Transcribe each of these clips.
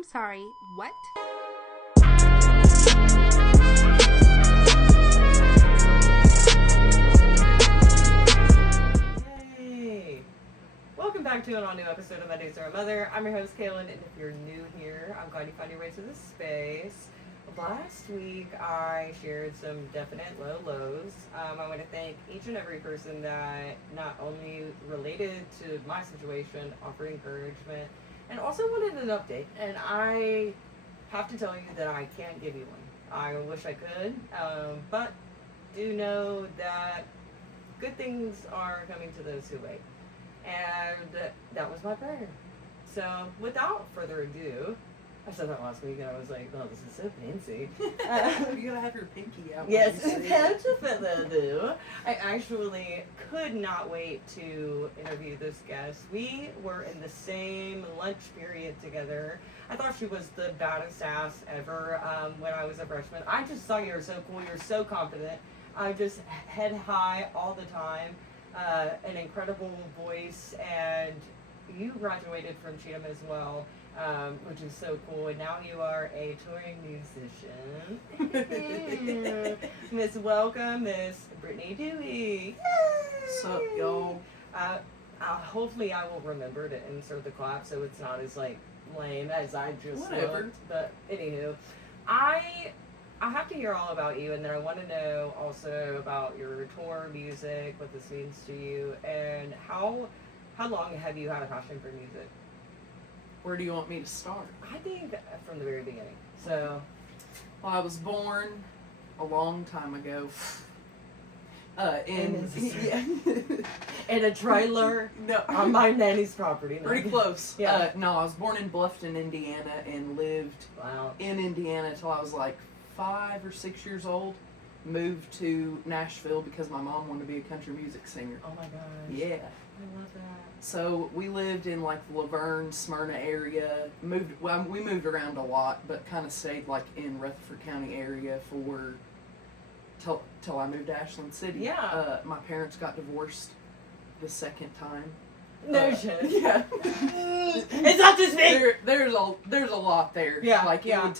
I'm sorry, what? Yay! Welcome back to an all-new episode of My Days Are a Mother. I'm your host, Kaylin, and if you're new here, I'm glad you found your way to this space. Last week, I shared some definite low lows. I want to thank each and every person that not only related to my situation, offered encouragement, and also wanted an update. And I have to tell you that I can't give you one. I wish I could, but do know that good things are coming to those who wait. And that was my prayer. So, without further ado, I said that last week and I was like, oh, this is so fancy. You gotta have your pinky out. Yes, without further ado, I actually could not wait to interview this guest. We were in the same lunch period together. I thought she was the baddest ass ever when I was a freshman. I just thought you were so cool. You're so confident. I just head high all the time. An incredible voice, and you graduated from Cheatham as well. Which is so cool, and now you are a touring musician. Miss Britt Dewey. Sup, y'all? Hopefully I will remember to insert the clap so it's not as lame as I just Whatever. looked. But anywho, I have to hear all about you, and then I want to know also about your tour music, what this means to you, and how long have you had a passion for music? Where do you want me to start? I think from the very beginning. So, Well, I was born a long time ago. In a trailer no, on my nanny's property. No. pretty close. Yeah. No, I was born in Bluffton, Indiana, and lived Wow. in Indiana till I was like 5 or 6 years old. Moved to Nashville because my mom wanted to be a country music singer. Oh my gosh. Yeah. I love that. So we lived in like the Laverne, Smyrna area. We moved around a lot, but kind of stayed like in Rutherford County area for till I moved to Ashland City. Yeah. My parents got divorced the second time. No shit. Yeah. It's not just me. There's a lot there. Yeah, Like yeah. it'd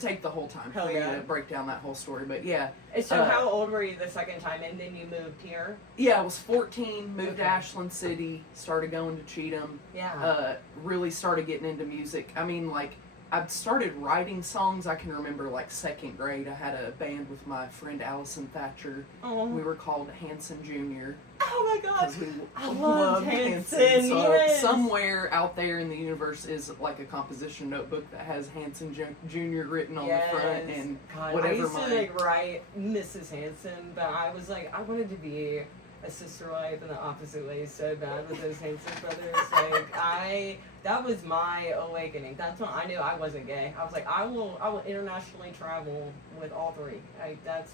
take the whole time Hell for me yeah. to break down that whole story. But yeah. So how old were you the second time, and then you moved here? Yeah, I was 14, moved Okay. to Ashland City, started going to Cheatham. Yeah. Really started getting into music. I mean, like, I started writing songs. I can remember, like, second grade, I had a band with my friend Allison Thatcher. Oh. We were called Hanson Jr. Oh my gosh. because we I loved love Hanson, So yes. somewhere out there in the universe is, like, a composition notebook that has Hanson Jr. written on the front and God, whatever I used my... to write Mrs. Hanson, but I was I wanted to be a sister wife in the opposite way so bad with those Hanson brothers. That was my awakening. That's when I knew I wasn't gay. I was like, I will internationally travel with all three. That's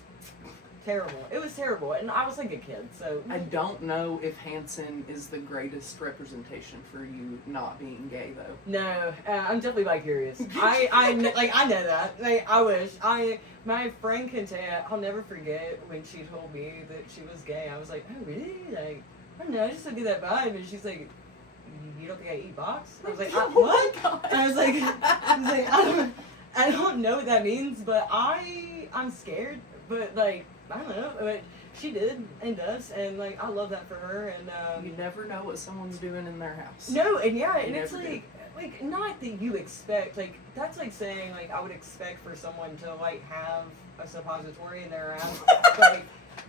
terrible. It was terrible, and I was like a kid, so I don't know if Hanson is the greatest representation for you not being gay, though. no, I'm definitely bi-curious. I know that. I wish. My friend can tell you, I'll never forget when she told me that she was gay. I was like, oh really? I don't know. I just look at that vibe, and she's like, you don't think I eat box? I was like, Oh what? my God. I was like, I don't know what that means, but I'm scared. But I don't know. But she did and does, and I love that for her. And You never know what someone's doing in their house. no, and yeah, and You it's never do. not that you expect, that's like saying, I would expect for someone to, have a suppository in their ass,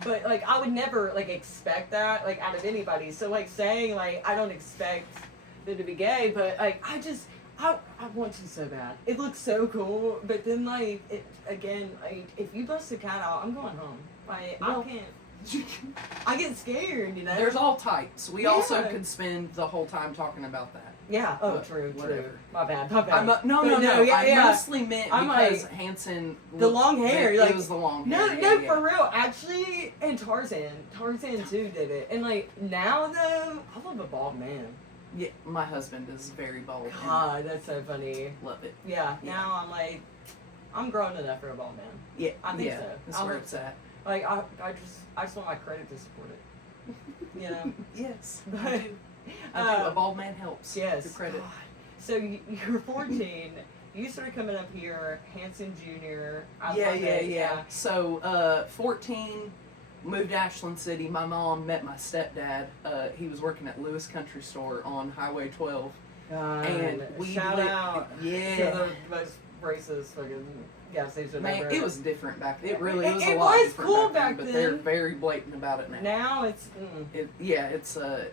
but I would never, expect that, out of anybody, so, saying, I don't expect them to be gay, but, I want to so bad. It looks so cool, but then, if you bust a cat out, I'm going home. I can't. I get scared, you know? There's all types. We Yeah. also could spend the whole time talking about that. Yeah. Oh, But true. whatever. My bad. No. Yeah, I yeah. mostly meant I'm because Hanson... the long hair, It was the long No, hair. no, yeah. for real. Actually, and Tarzan too did it. And now though, I love a bald man. Yeah, my husband is very bald. and God, that's so funny. love it. Yeah. Yeah. Now I'm grown enough for a bald man. Yeah, I think yeah, so. That's I where hope it's so. at. I just want my credit to support it. You know. Yes, But, I do. I do. A bald man helps. Yes. The credit. God. So you were 14. You started coming up here, Hanson Jr. I Yeah, love yeah, it, yeah. So, 14, moved to Ashland City. My mom met my stepdad. He was working at Lewis Country Store on Highway 12. And we shout out yeah. to the most racist fucking gas station Man, ever. it was different back then. It really was It a lot was different cool back back then, but then. they're very blatant about it now. Now it's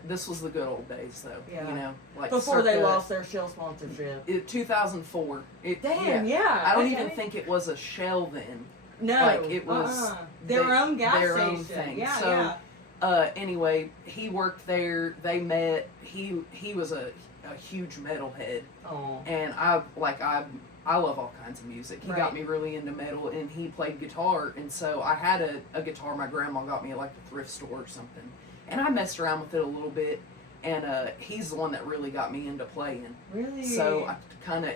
This was the good old days though. Yeah. You know, like before they circa- lost their Shell sponsorship. 2004. Damn, yeah. I don't okay. even think it was a Shell then. No, Like it was their own gas their station. own thing. Yeah, So, yeah. Anyway, he worked there. They met. He was a huge metalhead, Oh, and I love all kinds of music. He Right. got me really into metal, and he played guitar. And so I had a guitar my grandma got me at like the thrift store or something, and I messed around with it a little bit. And he's the one that really got me into playing. really? So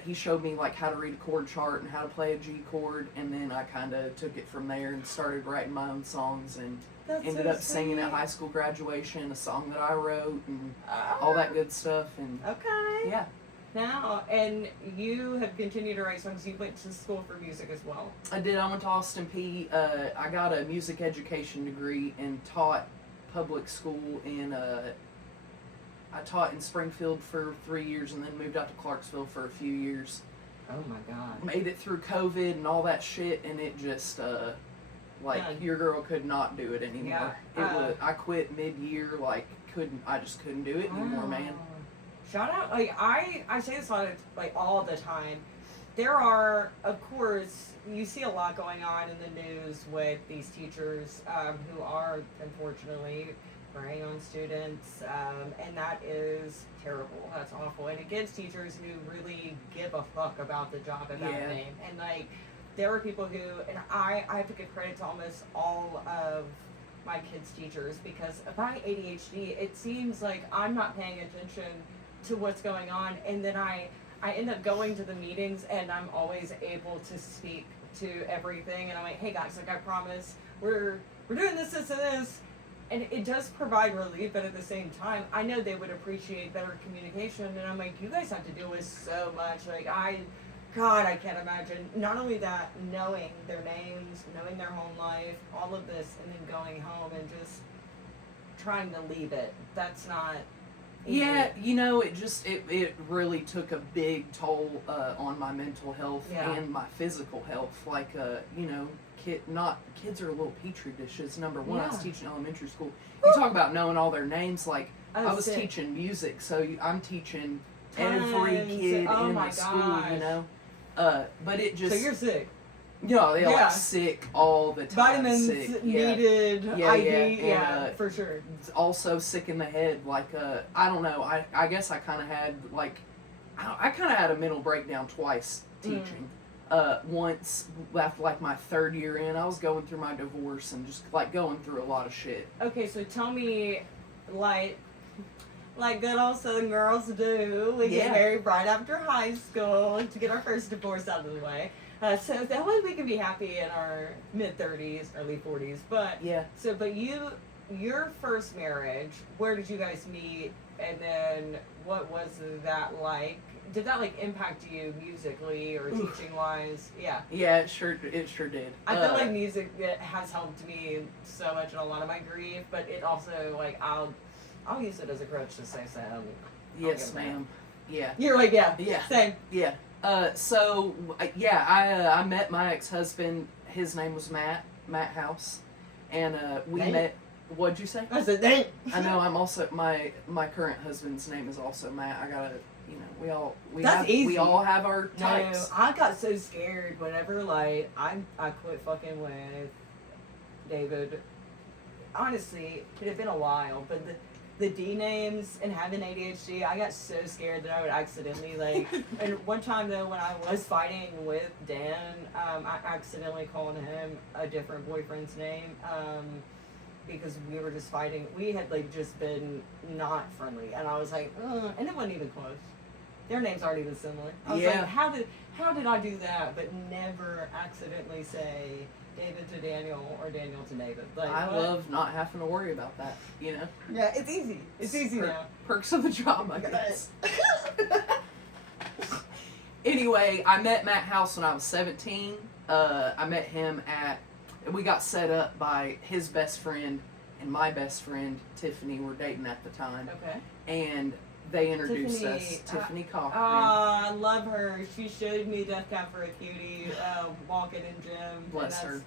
he showed me like how to read a chord chart and how to play a G chord, and then I kind of took it from there and started writing my own songs and That's ended so up singing at sweet. high school graduation, a song that I wrote and all that good stuff. And Okay. yeah, Now, and you have continued to write songs. You went to school for music as well. I did. I went to Austin P. I got a music education degree and taught public school in I taught in Springfield for 3 years and then moved out to Clarksville for a few years. Oh my God. Made it through COVID and all that shit, and it just Yeah. your girl could not do it anymore. Yeah. I quit mid-year. I just couldn't do it anymore, man. Shout out! I say this all the time. There are, of course, you see a lot going on in the news with these teachers who are unfortunately preying on students, and that is terrible. That's awful, and it gives teachers who really give a fuck about the job a bad name. And there are people who, and I have to give credit to almost all of my kids' teachers, because of my ADHD, it seems like I'm not paying attention to what's going on, and then I end up going to the meetings, and I'm always able to speak to everything, and I'm like, hey guys, I promise we're doing this, and this. And it does provide relief, but at the same time, I know they would appreciate better communication. And I'm like, you guys have to deal with so much. I can't imagine. Not only that, knowing their names, knowing their home life, all of this, and then going home and just trying to leave it. That's not easy. Yeah, it really took a big toll on my mental health and my physical health. Kids are little petri dishes. Number one, I was teaching elementary school. You talk about knowing all their names. I was teaching music, so I'm teaching every kid in the school. You know, but it just so you're sick. They're sick all the time. Vitamins sick. needed. And, for sure. Also sick in the head. I don't know. I guess I kind of had I kind of had a mental breakdown twice teaching. Once after my third year in, I was going through my divorce and just going through a lot of shit. Okay, so tell me, like good old Southern girls do, we get married right after high school to get our first divorce out of the way. So that way we can be happy in our mid-30s, early 40s. But your first marriage, where did you guys meet, and then what was that like? Did that impact you musically or teaching wise? Yeah. Yeah, it sure did. I feel like music has helped me so much in a lot of my grief, but it also I'll use it as a crutch to say so. Yes, ma'am. Yeah. You're yeah. Same. Yeah. I met my ex-husband. His name was Matt House, and we met. What'd you say? I said Nate. I know. I'm also my current husband's name is also Matt. I gotta. We all have our types. No, I got so scared whenever I quit fucking with David. Honestly, it had been a while, but the D names and having ADHD, I got so scared that I would accidentally and one time though, when I was fighting with Dan, I accidentally called him a different boyfriend's name, because we were just fighting. We had just been not friendly, and I was and it wasn't even close. Their names aren't even similar. I was how did I do that, but never accidentally say David to Daniel or Daniel to David? I love not having to worry about that, Yeah, it's easy. It's easy now. Perks of the job, I guess. Anyway, I met Matt House when I was 17. I met him we got set up by his best friend and my best friend, Tiffany, were dating at the time. Okay. And they introduced us, Tiffany Cochran. I love her. She showed me Death Cab for a Cutie, walking in gym. Bless her.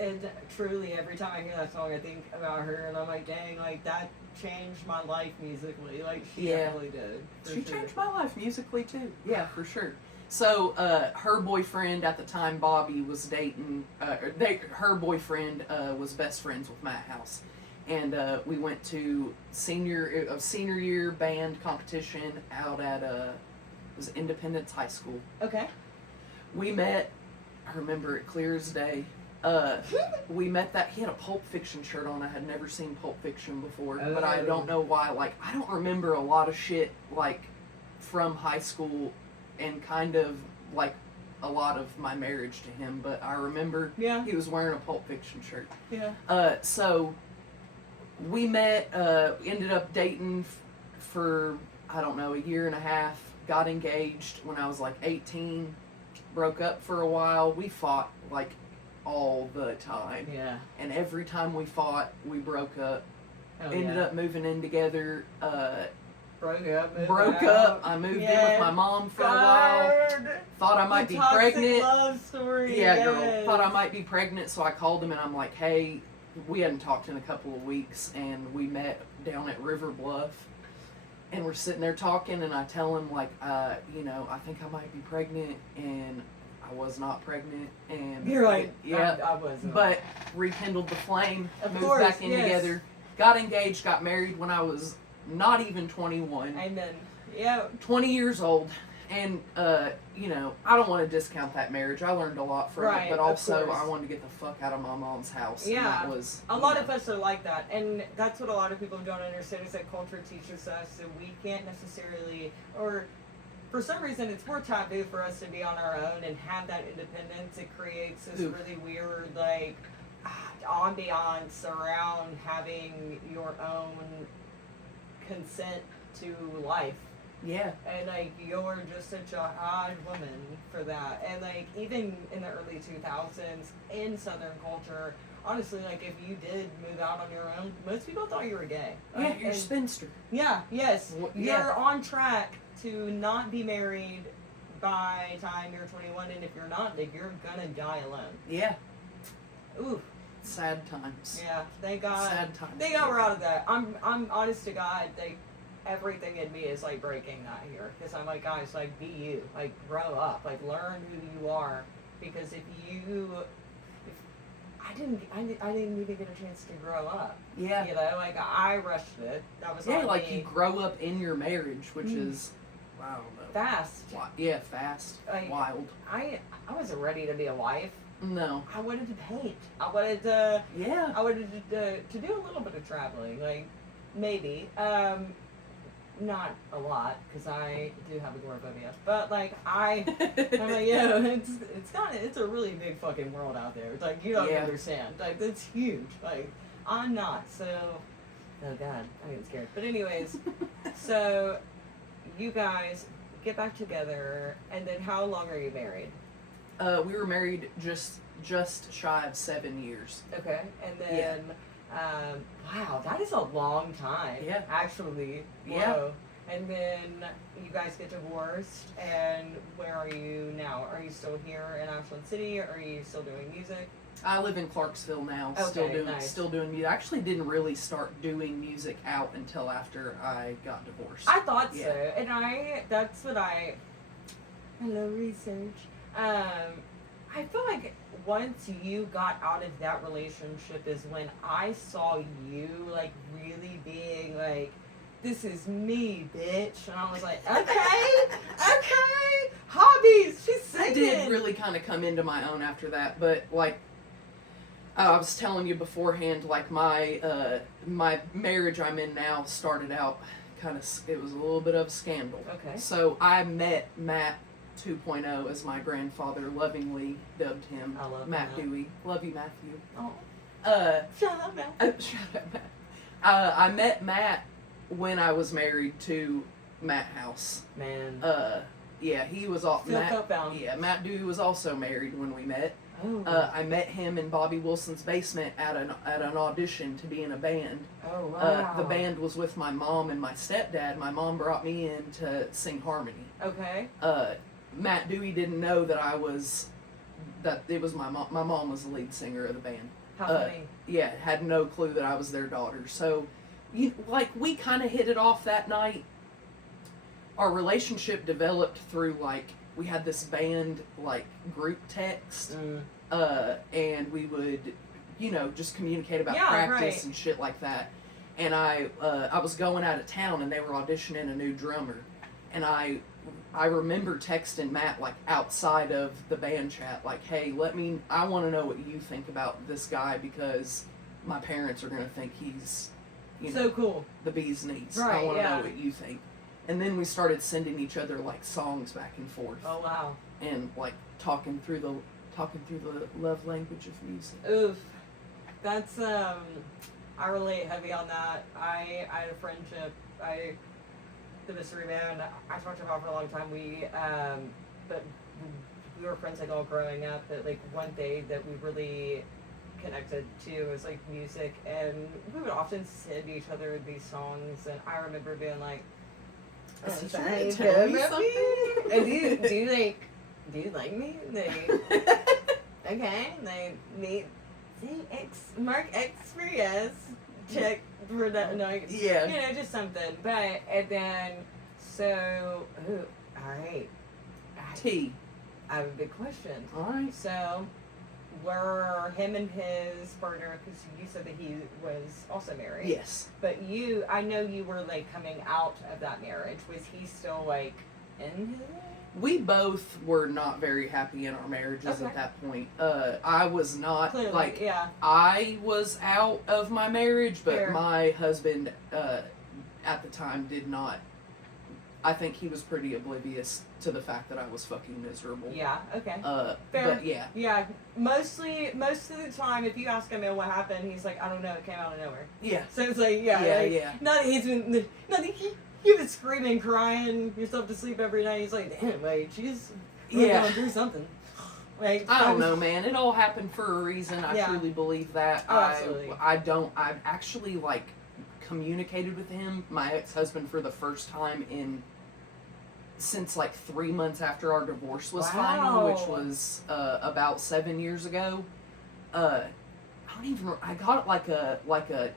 And truly, every time I hear that song, I think about her, and I'm like, dang, like, that changed my life musically. Like, she definitely did. She changed my life musically, too. Yeah, for sure. So, her boyfriend at the time, Bobby, was dating, her boyfriend was best friends with Matt House. And we went to senior year band competition out at it was Independence High School. Okay. We met, I remember it clear as day. We met he had a Pulp Fiction shirt on. I had never seen Pulp Fiction before, but I don't know why. Like, I don't remember a lot of shit, like, from high school and kind of, like, a lot of my marriage to him, but I remember he was wearing a Pulp Fiction shirt. Yeah. So we met, ended up dating for, I don't know, a year and a half, got engaged when I was like 18, broke up for a while. We fought like all the time. Yeah. And every time we fought, we broke up. Hell Ended up moving in together. Broke up. I moved in with my mom for a while. Thought I might be pregnant. Love story. Yeah, girl. Thought I might be pregnant, so I called him and I'm like, hey, we hadn't talked in a couple of weeks, and we met down at River Bluff, and we're sitting there talking, and I tell him, like, I think I might be pregnant, and I was not pregnant, and you're like, yeah, I wasn't. But rekindled the flame, moved course, back in together, got engaged, got married when I was not even 21. Amen. Yeah. 20 years old. And, I don't want to discount that marriage. I learned a lot from it, but also I wanted to get the fuck out of my mom's house. Yeah. And that was, a lot of us are like that. And that's what a lot of people don't understand is that culture teaches us that we can't necessarily, or for some reason it's more taboo for us to be on our own and have that independence. It creates this really weird, like, ambiance around having your own consent to life. Yeah. And, like, you're just such a odd woman for that. And, like, even in the early 2000s, in Southern culture, honestly, like, if you did move out on your own, most people thought you were gay. Yeah, you're a spinster. Yeah, yes. Yeah. You're on track to not be married by the time you're 21, and if you're not, like, you're gonna die alone. Yeah. Ooh. Sad times. Yeah, thank God. Sad times. Thank God we're out of that. I'm honest to God, like, everything in me is like breaking that here, because I'm like, guys, like, be you, like, grow up, like, learn who you are, because if I didn't even get a chance to grow up. Yeah. Like, I rushed it. That was like me. you grow up in your marriage, which is, I don't know. Fast. Yeah, fast. Like, wild. I wasn't ready to be a wife. No. I wanted to paint. I wanted to. Yeah. I wanted to do a little bit of traveling, like, maybe. Not a lot, because I do have agoraphobia, but, like, I'm like, it's a really big fucking world out there. It's like, you don't understand. Like, it's huge. Like, I'm not, so, oh God, I get scared. But anyways, so, you guys get back together, and then how long are you married? We were married just shy of 7 years. Okay, and then, wow, that is a long time. Yeah. Actually. Whoa. Yeah. And then you guys get divorced, and where are you now? Are you still here in Ashland City, or are you still doing music? I live in Clarksville now. Okay, still doing music. I actually didn't really start doing music out until after I got divorced. I thought so, and that's what hello research. I feel like once you got out of that relationship is when I saw you, like, really being like, this is me, bitch. And I was like, okay, hobbies, she's singing. I did really kind of come into my own after that, but, like, I was telling you beforehand, like, my marriage I'm in now started out it was a little bit of a scandal. Okay. So I met Matt 2.0, as my grandfather lovingly dubbed him. I love Matt that. Dewey. Love you, Matthew. Oh. Shout out, Matt. I met Matt when I was married to Matt House. Man. Yeah, he was all Still felt bound. Yeah, Matt Dewey was also married when we met. Oh. I met him in Bobby Wilson's basement at an audition to be in a band. Oh, wow. The band was with my mom and my stepdad. My mom brought me in to sing harmony. Okay. Matt Dewey didn't know that it was my mom. My mom was the lead singer of the band. How funny. Yeah, had no clue that I was their daughter. So, we kind of hit it off that night. Our relationship developed through, we had this band, group text. And we would, just communicate about practice and shit like that. And I was going out of town and they were auditioning a new drummer. And I remember texting Matt, outside of the band chat, hey, I want to know what you think about this guy because my parents are going to think he's, so cool. The bee's knees. Right, I want to know what you think. And then we started sending each other, songs back and forth. Oh, wow. And, talking through the love language of music. Oof. That's, I relate heavy on that. I had a friendship, the mystery band, I talked about for a long time. But we were friends, all growing up, but, one day that we really connected to was, music, and we would often send each other these songs, and I remember being Is he "Oh, trying to so tell me good, something?" and do you like me? Okay, meet, mark X for yes, check for that night. Yeah. Just something. But, and then, alright. T. I have a big question. Alright. So, were him and his partner, because you said that he was also married. Yes. But I know you were, coming out of that marriage. Was he still, in his? We both were not very happy in our marriages at that point. I was not, Clearly, yeah. I was out of my marriage, but Fair. my husband, at the time did not. I think he was pretty oblivious to the fact that I was fucking miserable. Yeah, okay. Fair. But yeah. Yeah, most of the time, if you ask him what happened, he's like, I don't know, it came out of nowhere. Yeah. So it's yeah. Not that he was screaming, crying yourself to sleep every night. He's like, damn, she's really going through something. I don't know, man. It all happened for a reason. I truly believe that. Oh, absolutely. I've actually, communicated with him, my ex-husband, for the first time since 3 months after our divorce was final, which was about 7 years ago. I got a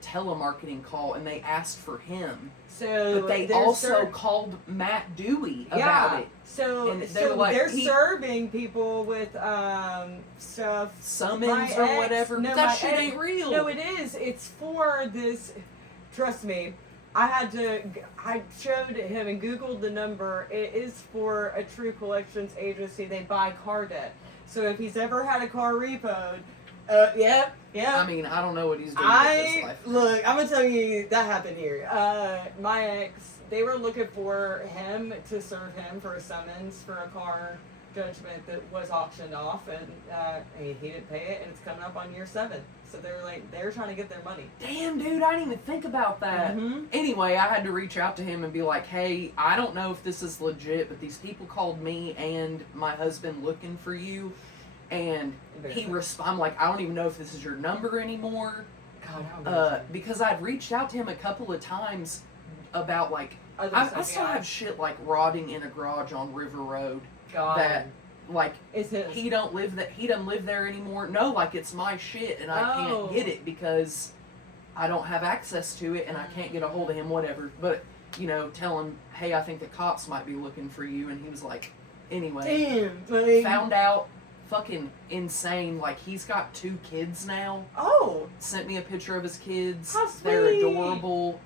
telemarketing call and they asked for him. So but they also called Matt Dewey about it. So and they're serving people with stuff, summons or whatever. No, that shit ain't real. No, it is. It's for this. Trust me. I showed him and Googled the number. It is for a true collections agency. They buy car debt. So if he's ever had a car repoed, yeah. I mean, I don't know what he's doing with his life. Look, I'm gonna tell you that happened here. My ex, they were looking for him to serve him for a summons for a car judgment that was auctioned off, and he didn't pay it, and it's coming up on year 7. So they're trying to get their money. Damn, dude, I didn't even think about that. Mm-hmm. Anyway, I had to reach out to him and be like, hey, I don't know if this is legit, but these people called me and my husband looking for you. And I'm like, I don't even know if this is your number anymore. God, how because I'd reached out to him a couple of times about I still have shit rotting in a garage on River Road. God. That is his. he doesn't live there anymore. No, it's my shit and I can't get it because I don't have access to it and I can't get a hold of him, whatever. But, tell him, hey, I think the cops might be looking for you, and he was like, anyway. Damn, found out fucking insane. He's got 2 kids now. Oh. Sent me a picture of his kids. How sweet. They're adorable.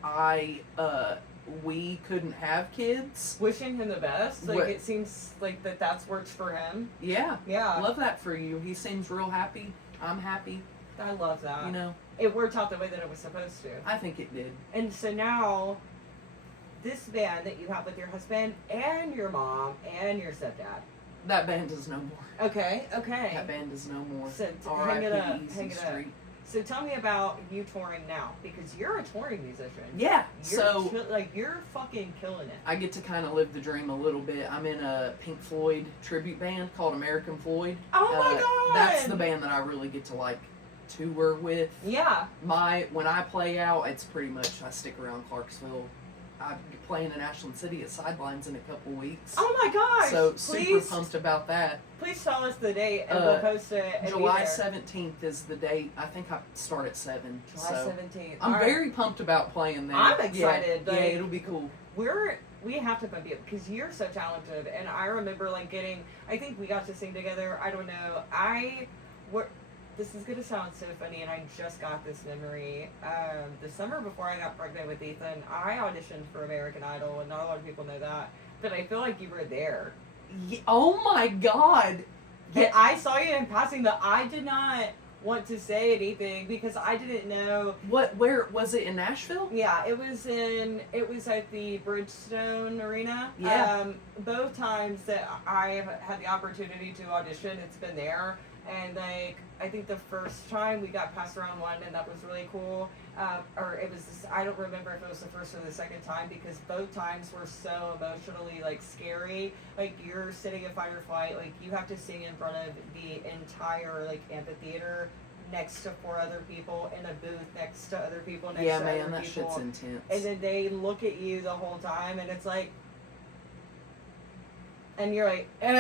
We couldn't have kids. Wishing him the best. It seems like that's worked for him. Yeah. Yeah. Love that for you. He seems real happy. I'm happy. I love that. It worked out the way that it was supposed to. I think it did. And so now, this band that you have with your husband and your mom and your stepdad. That band is no more. Okay. That band is no more. So hang it up. So tell me about you touring now, because you're a touring musician. Yeah. You're you're fucking killing it. I get to kind of live the dream a little bit. I'm in a Pink Floyd tribute band called American Floyd. Oh my god! That's the band that I really get to like tour with. Yeah. When I play out, it's pretty much I stick around Clarksville. I'm playing in Ashland City at Sidelines in a couple weeks. Oh my gosh! So super pumped about that. Please tell us the date and we'll post it. And July 17th is the date. I think I start at 7. July 17th. I'm very pumped about playing there. I'm excited. Yeah, it'll be cool. We have to bump you up because you're so talented, and I remember like I think we got to sing together. I don't know. This is gonna sound so funny, and I just got this memory. The summer before I got pregnant with Ethan, I auditioned for American Idol, and not a lot of people know that, but I feel like you were there. Yeah, oh my god! Yeah, I saw you in passing, but I did not want to say anything because I didn't know. Where was it, in Nashville? Yeah, it was at the Bridgestone Arena. Yeah. Both times that I have had the opportunity to audition, it's been there. And like, I think the first time we got past round 1, and that was really cool. Or it was I don't remember if it was the first or the second time, because both times were so emotionally like scary. Like, you're sitting in fight or flight, like you have to sing in front of the entire like amphitheater next to 4 other people in a booth next to other people next to other people. Yeah, man, that shit's intense. And then they look at you the whole time, and it's like, and you're like, can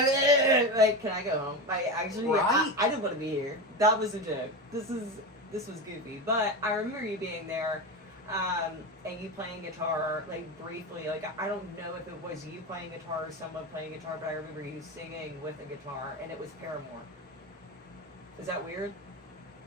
I go home? Right? I didn't want to be here. That was a joke. This was goofy. But I remember you being there, and you playing guitar, like, briefly. Like, I don't know if it was you playing guitar or someone playing guitar, but I remember you singing with a guitar, and it was Paramore. Is that weird?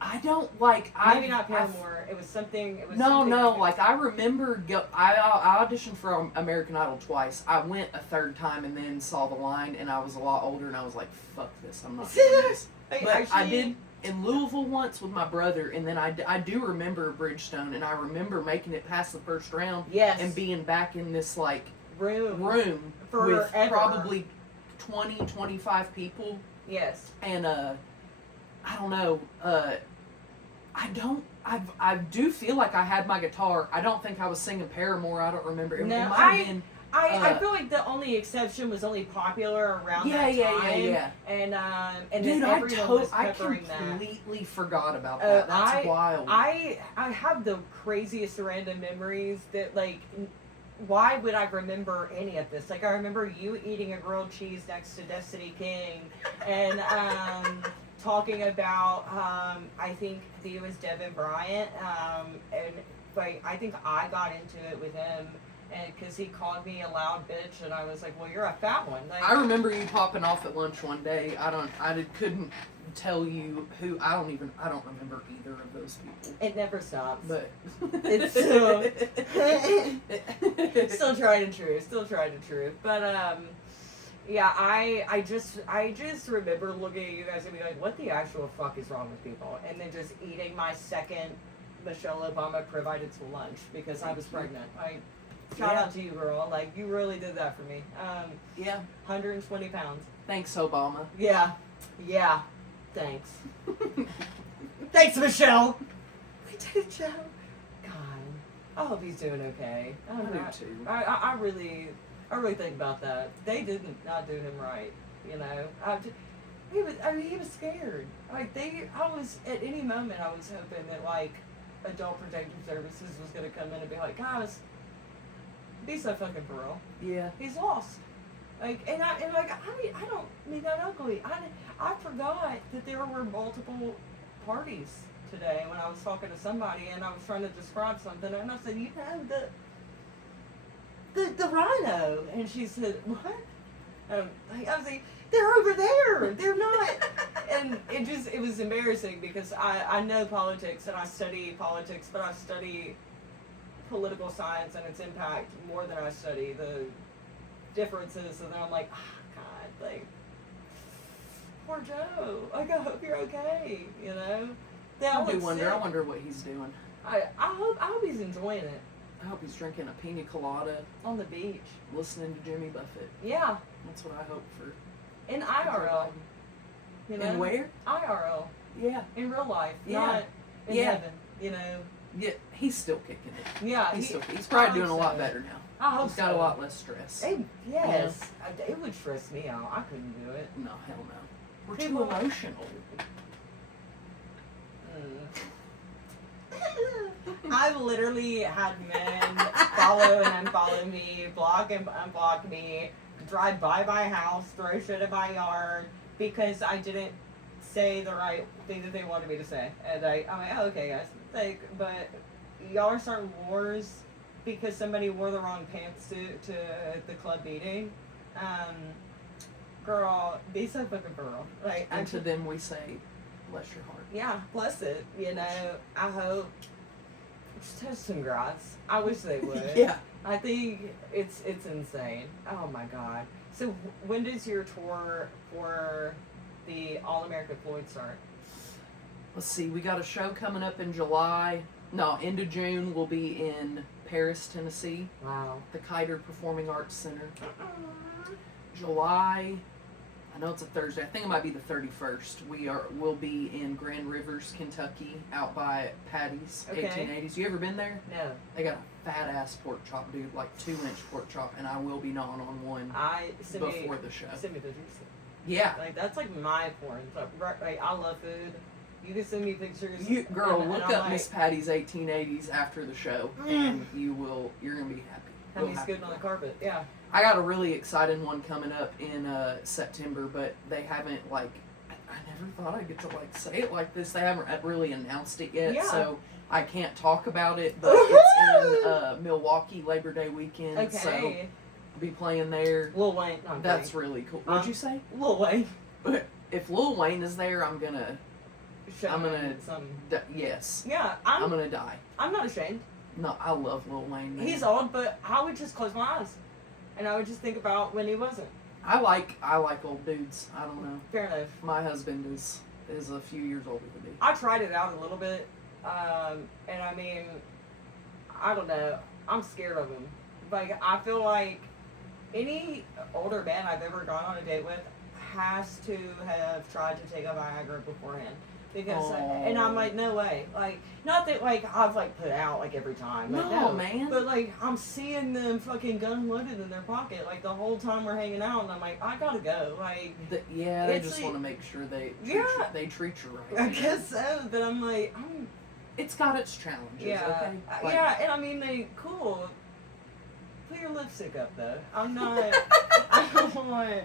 I don't like. Maybe not Paramore. It was something. No. Like, I remember. I auditioned for American Idol twice. I went a third time and then saw the line, and I was a lot older, and I was like, "Fuck this! I'm not doing this." But I did in Louisville once with my brother, and then I do remember Bridgestone, and I remember making it past the first round. Yes. And being back in this like room with probably 20, 25 people. Yes. And I don't know. I do feel like I had my guitar. I don't think I was singing Paramore. I don't remember. It might have been. I feel like the only exception was only popular around that time. Yeah. And dude, then everyone was I peppering that. completely forgot about that. That's wild. I have the craziest random memories that, like, why would I remember any of this? Like, I remember you eating a grilled cheese next to Destiny King, and talking about, I think it was Devin Bryant, and like, I think I got into it with him, and because he called me a loud bitch, and I was like, well, you're a fat one. Like, I remember you popping off at lunch one day. Couldn't tell you who. I don't remember either of those people. It never stops. But it's still tried and true. But yeah, I just remember looking at you guys and being like, what the actual fuck is wrong with people? And then just eating my second Michelle Obama provided to lunch because I was pregnant. Shout out to you, girl. Like, you really did that for me. Yeah. 120 pounds. Thanks, Obama. Yeah. Thanks. Thanks, Michelle. We did it, Joe. God, I hope he's doing okay. I do too. I really think about that. They didn't not do him right. You know, he was scared. Like, at any moment I was hoping that, like, Adult Protective Services was gonna come in and be like, guys, be so fucking for real. Yeah. He's lost. Like, I don't mean that ugly. I forgot that there were multiple parties today when I was talking to somebody and I was trying to describe something, and I said, you know, the rhino, and she said, what? I was like, they're over there. They're not. And it was embarrassing because I know politics and I study politics, but I study political science and its impact more than I study the differences. And then I'm like, God, like, poor Joe. Like, I hope you're okay. You know. I wonder what he's doing. I hope he's enjoying it. I hope he's drinking a pina colada on the beach, listening to Jimmy Buffett. Yeah, that's what I hope for. In IRL. You know? In where? IRL. Yeah. In real life. Yeah. in Yeah. heaven, you know. Yeah, he's still kicking it. Yeah, He's probably doing a lot better now. I hope He's got so. a lot less stress. Yes, it would stress me out. I couldn't do it. No, hell no. We're People- too emotional. I've literally had men follow and unfollow me, block and unblock me, drive by my house, throw shit in my yard because I didn't say the right thing that they wanted me to say. And I'm like, oh, okay, guys. Like, but y'all are starting wars because somebody wore the wrong pantsuit to the club meeting. Girl, be so fucking for real. Like, And to them we say, bless your heart. yeah, bless it. You know, I hope. Just touch some grass. I wish they would. Yeah. I think it's insane. Oh my god. So when does your tour for the All America Floyd start? Let's see, we got a show coming up in July. No, end of June we'll be in Paris, Tennessee, Wow. the Kiter Performing Arts Center. July, I know it's a Thursday. I think it might be the 31st. We'll be in Grand Rivers, Kentucky, out by Patty's, Okay. 1880s. You ever been there? No. They got a fat ass pork chop, dude, like 2-inch pork chop, and I will be gnawing on one before the show. Send me pictures. Yeah, Like that's like my porn. So, like I love food. You can send me pictures. girl, and look I'm up like, Miss Patty's 1880s after the show, and you're gonna be happy. Have Real me happy scooting on the about it. carpet. Yeah. I got a really exciting one coming up in September, but they haven't I never thought I'd get to say it like this. They haven't really announced it yet, Yeah. so I can't talk about it. But it's in Milwaukee Labor Day weekend, Okay. so I'll be playing there. Lil Wayne. No, I'm That's kidding. really cool. What'd you say? Lil Wayne. If Lil Wayne is there, I'm gonna Show I'm me gonna- some. yes, Yeah, I'm gonna die. I'm not ashamed. No, I love Lil Wayne. Man. He's old, but I would just close my eyes, and I would just think about when he wasn't. I like old dudes. I don't know. Fair enough. My husband is a few years older than me. I tried it out a little bit, and I mean, I don't know. I'm scared of him. Like, I feel like any older man I've ever gone on a date with has to have tried to take a Viagra beforehand. Because, and I'm like, no way. Like, not that, I've, put out, every time. Like, No, man. But, I'm seeing them fucking gun loaded in their pocket, the whole time we're hanging out, and I'm like, I gotta go. Like, They it's just like- want to make sure they treat you right. I you know? guess so, but I'm like, It's got its challenges. yeah, Okay? yeah, and I mean, cool. Put your lipstick up, though. I'm not. I don't want.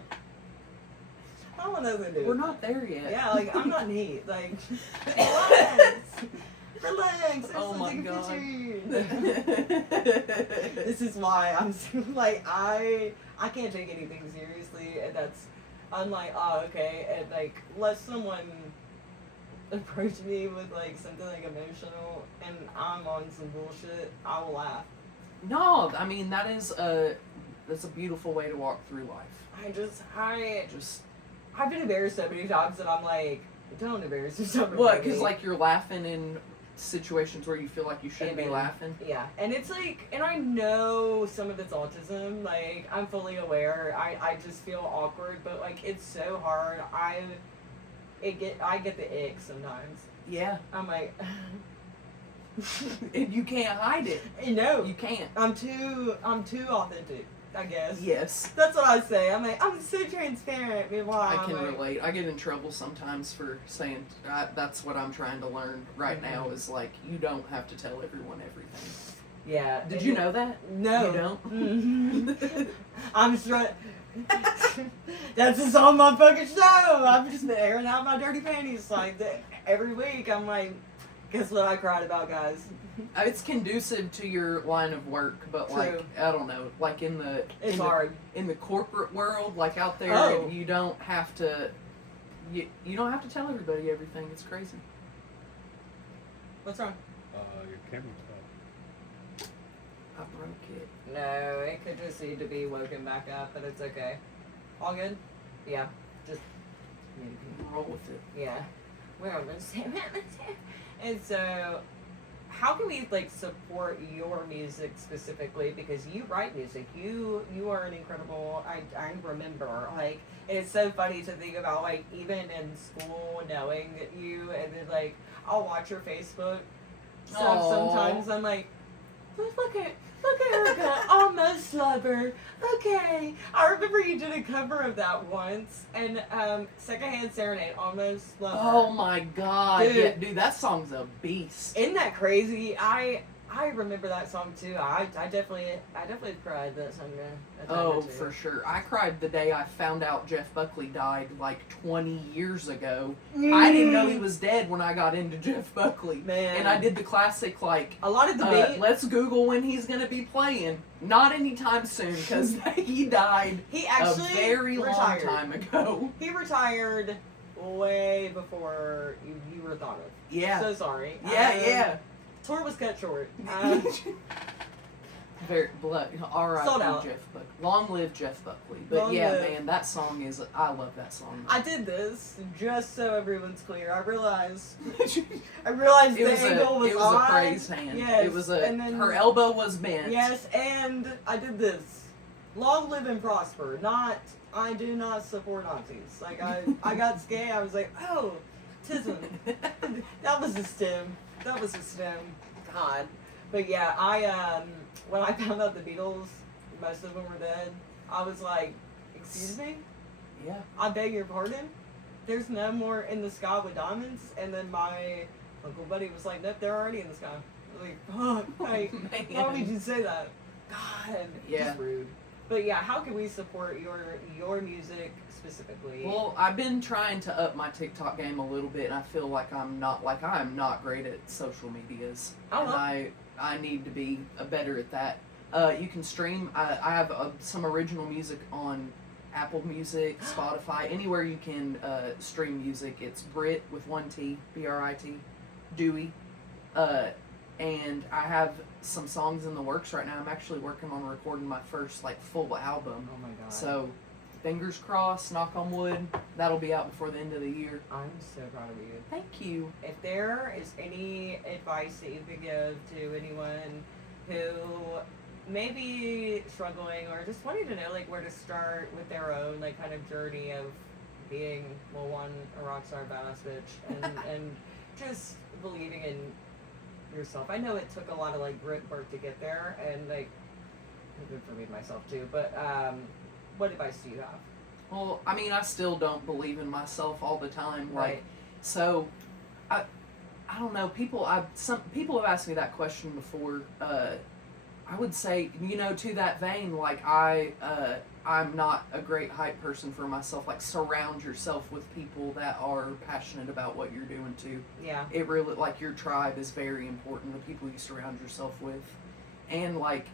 I don't want nothing to do. We're not there yet. Yeah, I'm not neat. Relax. Relax. There's Oh my something God. picture. This is why I'm I can't take anything seriously, and that's I'm like, oh, okay, and let someone approach me with something emotional, and I'm on some bullshit, I will laugh. No, I mean that's a beautiful way to walk through life. Just I've been embarrassed so many times that I'm like, don't embarrass yourself. what? Because you're laughing in situations where you feel like you shouldn't be Amen. laughing. Yeah, and it's and I know some of it's autism. I'm fully aware. I just feel awkward, but it's so hard. I get the ick sometimes. Yeah, I'm like, and you can't hide it. no, You can't. I'm too authentic, I guess. Yes. That's what I say. I'm like, I'm so transparent. Meanwhile, I I'm can like, relate. I get in trouble sometimes for saying that's what I'm trying to learn right now is you don't have to tell everyone everything. yeah. Did you know that? No. You don't? Mhm. I'm sure. That's just on my fucking show. I've just been airing out my dirty panties every week. I'm like, guess what I cried about, guys? It's conducive to your line of work, but True. I don't know, It's hard. in the corporate world, out there, Oh. you don't have to. You don't have to tell everybody everything. It's crazy. What's wrong? Your camera fell. I broke it. No, it could just need to be woken back up, but it's okay. All good? Yeah. Just Roll with it. yeah. We're on the same. And so, how can we like support your music specifically, because you write music, you are an incredible, I remember, like, it's so funny to think about, like, even in school knowing you, and then like I'll watch your Facebook stuff. Aw. Sometimes I'm like, look at Erica, almost lover. Okay, I remember you did a cover of that once, and Secondhand Serenade, almost lover. Oh my god, Dude. yeah, dude, that song's a beast. Isn't that crazy? I remember that song too. I definitely cried that song. Oh, for sure. I cried the day I found out Jeff Buckley died like 20 years ago. I didn't know he was dead when I got into Jeff Buckley. Man. And I did the classic, like, A lot of the beat. let's Google when he's going to be playing. Not anytime soon, because he died He actually a very retired. long time ago. He retired way before you were thought of. Yeah. So sorry. Yeah. Tour was cut short. Very blood. Sold out. R.I.P. Jeff Buckley. Long live Jeff Buckley. But Long yeah, live. man, that song is. I love that song. I did this just so everyone's clear. I realized it the was angle was it was on. a praise hand. Yes, It was and then, her elbow was bent. Yes, and I did this. Long live and prosper. Not. I do not support Nazis. Like I got scared. I was like, oh, tism. That was a stem. God. But yeah, I when I found out the Beatles, most of them were dead, I was like, excuse me? Yeah. I beg your pardon? There's no more In the Sky with Diamonds? And then my Uncle Buddy was like, nope, they're already in the sky. I was like, fuck, like, why would you say that? God, Yeah. just rude. But yeah, how can we support your music specifically? Well, I've been trying to up my TikTok game a little bit, and I feel like I'm not great at social medias, and I need to be better at that. You can stream. I have some original music on Apple Music, Spotify, anywhere you can stream music. It's Britt with one T, Brit, Dewey, and I have some songs in the works right now. I'm actually working on recording my first like full album. Oh my god. So, fingers crossed, knock on wood, that'll be out before the end of the year. I'm so proud of you. Thank you. If there is any advice that you could give to anyone who may be struggling or just wanting to know like where to start with their own like kind of journey of being, well, one, a rock star badass bitch, and just believing in yourself. I know it took a lot of like grit work to get there, and like good for me myself too, but what advice do you have? Well, I mean, I still don't believe in myself all the time. Right. Like, so, I don't know. Some people have asked me that question before. I would say, to that vein, like I'm not a great hype person for myself. Like, surround yourself with people that are passionate about what you're doing too. Yeah. It really, like, your tribe is very important, the people you surround yourself with. And, like,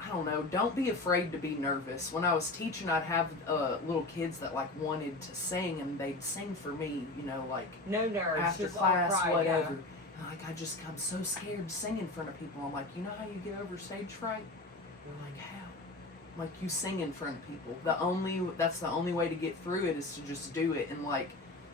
I don't know, don't be afraid to be nervous. When I was teaching, I'd have little kids that, like, wanted to sing, and they'd sing for me, like, No nerves, after just class, all pride, whatever. yeah. And, like, I'm so scared to sing in front of people. I'm like, you know how you get over stage fright? They're like, how? I'm like, you sing in front of people. That's the only way to get through it, is to just do it. And, like,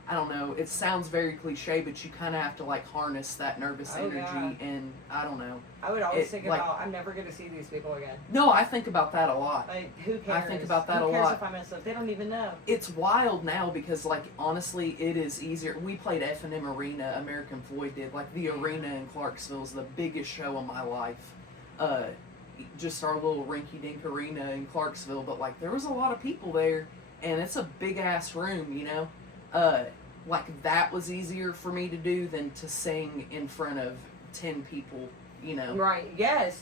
I don't know, it sounds very cliche, but you kind of have to, like, harness that nervous energy, yeah. and I don't know. I would always think like, about, I'm never going to see these people again. No, I think about that a lot. Like, who cares? I think about that who a cares lot. if I mess up? They don't even know. It's wild now because, like, honestly, it is easier. We played F&M Arena, American Floyd did. Like, the arena in Clarksville is the biggest show of my life. Just our little rinky-dink arena in Clarksville. But, like, there was a lot of people there, and it's a big-ass room, Like, that was easier for me to do than to sing in front of 10 people, Right. Yes.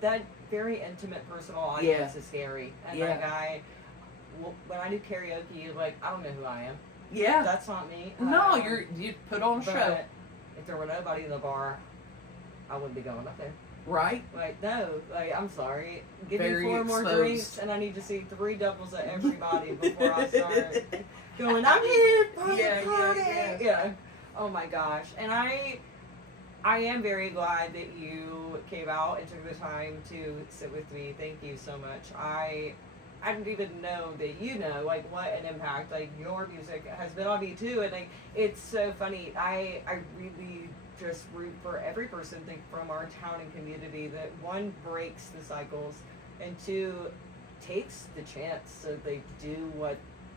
That very intimate, personal audience is scary. And like when I do karaoke, like, I don't know who I am. Yeah. That's not me. No, you put on a but show. If there were nobody in the bar, I wouldn't be going up there. Right? Like, no. Like, I'm sorry. Give Very me 4 more exposed. drinks, and I need to see 3 doubles at everybody before I start going, I'm here for the party. Yeah. Oh my gosh. And I am very glad that you came out and took the time to sit with me. Thank you so much. I didn't even know that like, what an impact, like, your music has been on me too. And, like, it's so funny. I really, just root for every person from our town and community that one, breaks the cycles, and two, takes the chance so they do what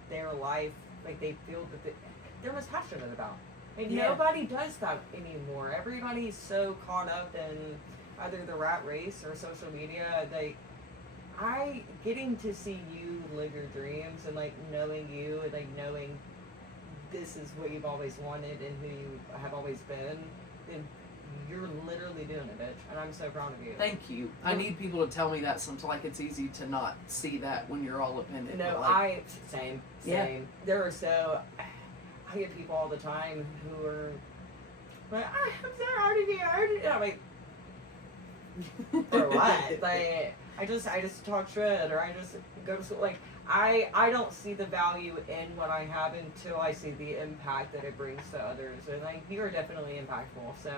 their life, like they feel that they're most passionate about. And nobody does that anymore. Everybody's so caught up in either the rat race or social media. Getting to see you live your dreams and like knowing you and like knowing this is what you've always wanted and who you have always been, and you're literally doing it, bitch. And I'm so proud of you. Thank you. I need people to tell me that sometimes. Like, it's easy to not see that when you're all up in it. No, like, same. Yeah. There are I get people all the time who are like, I'm so proud of you. I'm like, for what? Like, I just talk shit, or I just go to school. Like, I don't see the value in what I have until I see the impact that it brings to others. And like, you are definitely impactful. So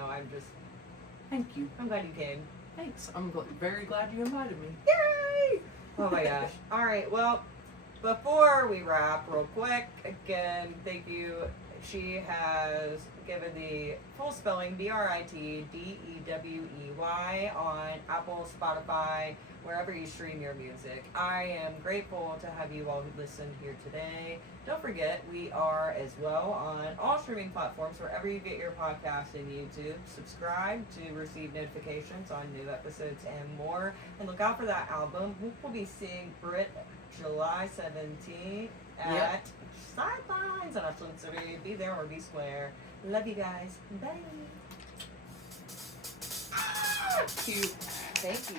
Thank you. I'm glad you came. Thanks. I'm very glad you invited me. Yay! Oh my gosh. All right. Well, before we wrap, real quick, again, thank you. She has given the full spelling BritDewey on Apple, Spotify, wherever you stream your music. I am grateful to have you all who listened here today. Don't forget, we are as well on all streaming platforms, wherever you get your podcasts and YouTube. Subscribe to receive notifications on new episodes and more. And look out for that album. We will be seeing Britt July 17th at Sidelines in Ashland City. Be there or be square. Love you guys. Bye. Cute. Thank you.